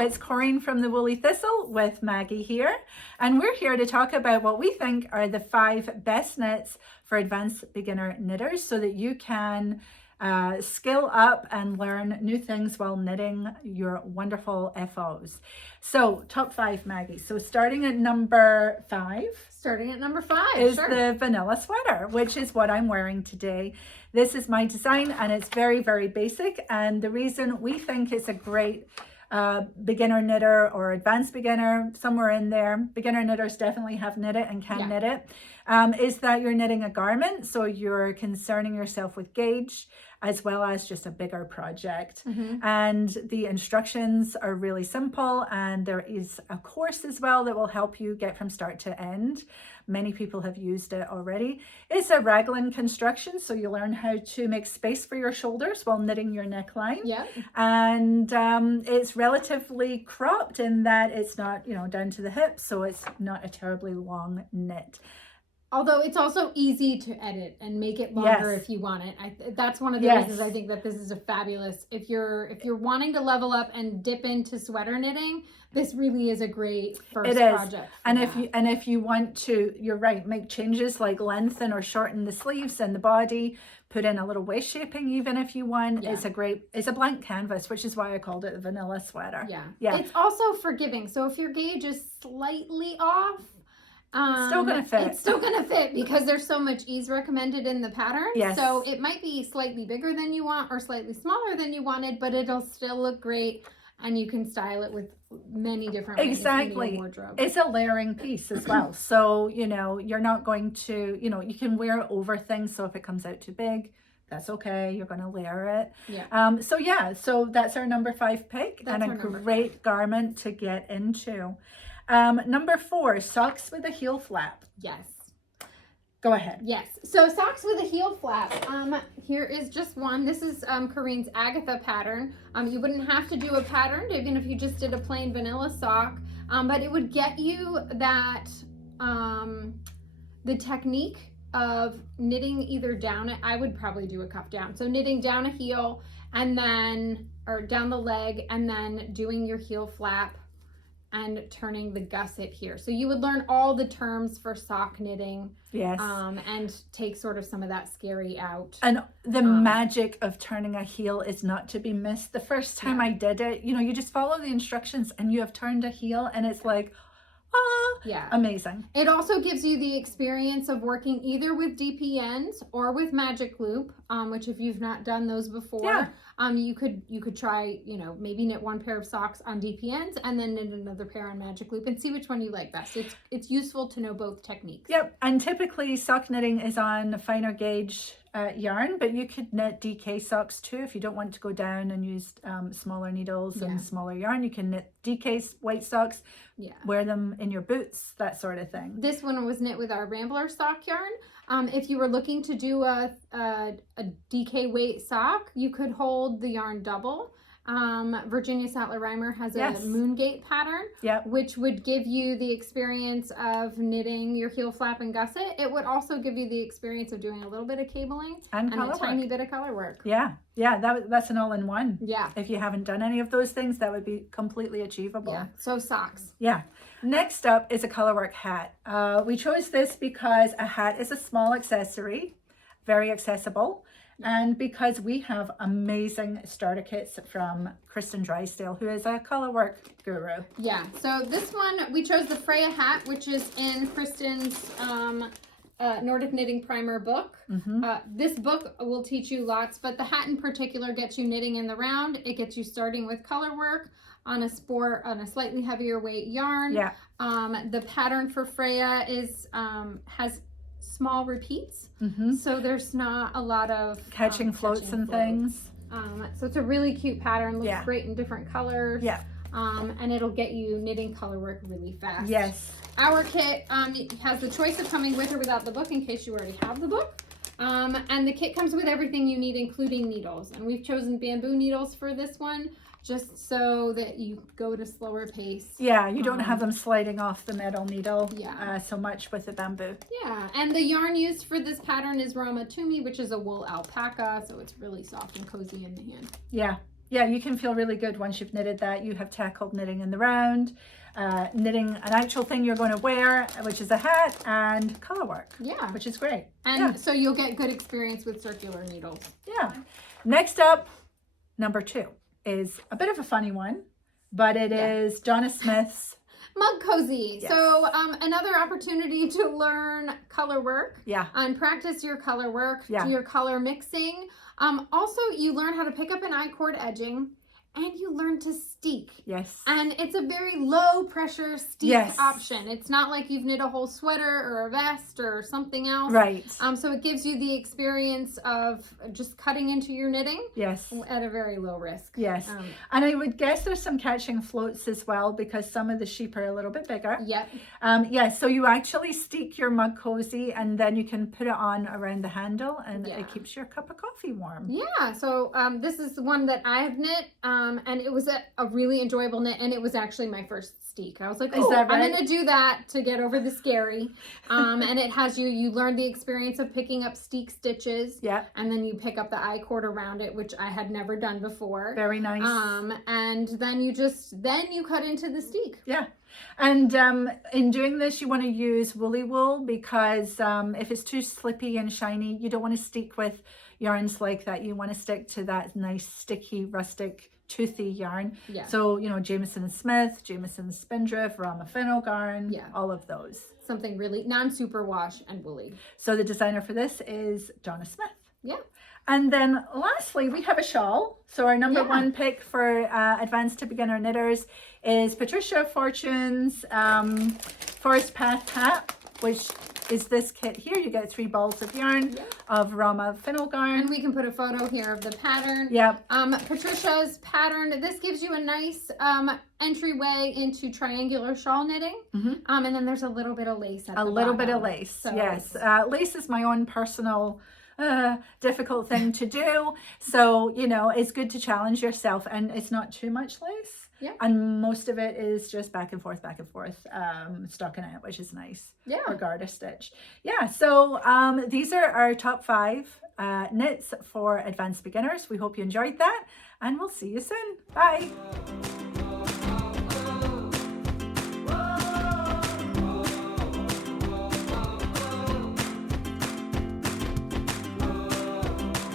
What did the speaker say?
it's Corinne from the Woolly Thistle with Maggie here, and we're here to talk about what we think are the 5 best knits for advanced beginner knitters so that you can skill up and learn new things while knitting your wonderful FOs. So top 5, Maggie. So starting at number 5. Starting at number 5 is sure. the vanilla sweater, which is what I'm wearing today. This is my design and it's very, very basic. And the reason we think it's a great beginner knitter or advanced beginner, somewhere in there, beginner knitters definitely have knit it and can knit it, is that you're knitting a garment. So you're concerning yourself with gauge as well as just a bigger project. And the instructions are really simple, and there is a course as well that will help you get from start to end. Many people have used it already. It's a raglan construction, so you learn how to make space for your shoulders while knitting your neckline. And it's relatively cropped in that it's not, down to the hips, so it's not a terribly long knit. Although it's also easy to edit and make it longer if you want it. That's one of the reasons I think that this is a fabulous, if you're wanting to level up and dip into sweater knitting, this really is a great first project. And if you want to, you're right, make changes like lengthen or shorten the sleeves and the body, put in a little waist shaping even if you want. It's a blank canvas, which is why I called it the vanilla sweater. It's also forgiving. So if your gauge is slightly off, still gonna fit. It's still gonna fit because there's so much ease recommended in the pattern. So it might be slightly bigger than you want or slightly smaller than you wanted, but it'll still look great, and you can style it with many different ways in your wardrobe. It's a layering piece as well. So you're not going to you can wear it over things. So if it comes out too big, that's okay. You're going to layer it. So that's our number 5 pick, and a great garment to get into. Number 4, socks with a heel flap. Yes. Go ahead. Yes. So socks with a heel flap. Here is just one. This is Corinne's Agatha pattern. You wouldn't have to do a pattern even if you just did a plain vanilla sock, but it would get you that the technique of knitting either down it. I would probably do a cuff down. So knitting down a heel and then, or down the leg, and then doing your heel flap and turning the gusset here. So you would learn all the terms for sock knitting. And take sort of some of that scary out. And the magic of turning a heel is not to be missed. The first time I did it, you just follow the instructions and you have turned a heel and it's like, amazing. It also gives you the experience of working either with DP ends or with magic loop, which if you've not done those before, you could try, maybe knit one pair of socks on DP ends and then knit another pair on magic loop and see which one you like best. It's useful to know both techniques. And typically sock knitting is on finer gauge yarn, but you could knit DK socks too if you don't want to go down and use smaller needles and smaller yarn. You can knit DK white socks, wear them in your boots, that sort of thing. This one was knit with our Rambler sock yarn. If you were looking to do a DK weight sock, you could hold the yarn double. Virginia Sattler-Reimer has a Moongate pattern, which would give you the experience of knitting your heel flap and gusset. It would also give you the experience of doing a little bit of cabling and a tiny bit of color work. That's an all-in-one. If you haven't done any of those things, that would be completely achievable. So socks. Next up is a Colorwork hat. We chose this because a hat is a small accessory, very accessible. And because we have amazing starter kits from Kristin Drysdale, who is a colorwork guru. So this one, we chose the Freja hat, which is in Kristin's Nordic Knitting Primer book. This book will teach you lots, but the hat in particular gets you knitting in the round. It gets you starting with color work on a slightly heavier weight yarn. The pattern for Freja has small repeats, so there's not a lot of catching floats and things. So it's a really cute pattern, looks great in different colors. And it'll get you knitting color work really fast. Our kit has the choice of coming with or without the book in case you already have the book. And the kit comes with everything you need, including needles. And we've chosen bamboo needles for this one, just so that you go at a slower pace. You don't have them sliding off the metal needle so much with the bamboo. And the yarn used for this pattern is Rama Tumi, which is a wool alpaca, so it's really soft and cozy in the hand. Yeah, you can feel really good once you've knitted that. You have tackled knitting in the round, knitting an actual thing you're going to wear, which is a hat, and color work. Yeah. Which is great. And so you'll get good experience with circular needles. Yeah. Next up, number 2 is a bit of a funny one, but it is Donna Smith's Mug Cozy. Yes. So another opportunity to learn color work. Yeah. And practice your color work, Yeah. your color mixing. Also, you learn how to pick up an I-cord edging, and you learn to steek. Yes. And it's a very low pressure steek option. It's not like you've knit a whole sweater or a vest or something else. Right. So it gives you the experience of just cutting into your knitting. Yes. At a very low risk. Yes. And I would guess there's some catching floats as well, because some of the sheep are a little bit bigger. Yep. So you actually steek your mug cozy, and then you can put it on around the handle, and it keeps your cup of coffee warm. Yeah. So this is the one that I have knit, and it was a really enjoyable knit, and it was actually my first steek. I was like, oh, I'm going to do that to get over the scary. And it has you learn the experience of picking up steek stitches. Yeah. And then you pick up the I-cord around it, which I had never done before. Very nice. And then you cut into the steek. Yeah. And in doing this, you want to use woolly wool, because if it's too slippy and shiny, you don't want to steek with yarns like that. You want to stick to that nice sticky, rustic, toothy yarn. Yeah. So, Jameson and Smith, Jameson Spindrift, Rama Fennel Garn, all of those. Something really non-superwash and woolly. So the designer for this is Donna Smith. Yeah. And then lastly, we have a shawl. So our number 1 pick for advanced to beginner knitters is Patricia Fortune's Forest Path Hat, which is this kit here. You get 3 balls of yarn of Rama Fennel Garn. And we can put a photo here of the pattern. Yep. Patricia's pattern, this gives you a nice entryway into triangular shawl knitting. And then there's a little bit of lace at the bottom. A little bit of lace, so yes. Lace is my own personal difficult thing to do. So, it's good to challenge yourself, and it's not too much lace. Yeah. And most of it is just back and forth, stocking it, which is nice. Yeah. Or garter stitch. Yeah. So these are our top 5 knits for advanced beginners. We hope you enjoyed that, and we'll see you soon. Bye.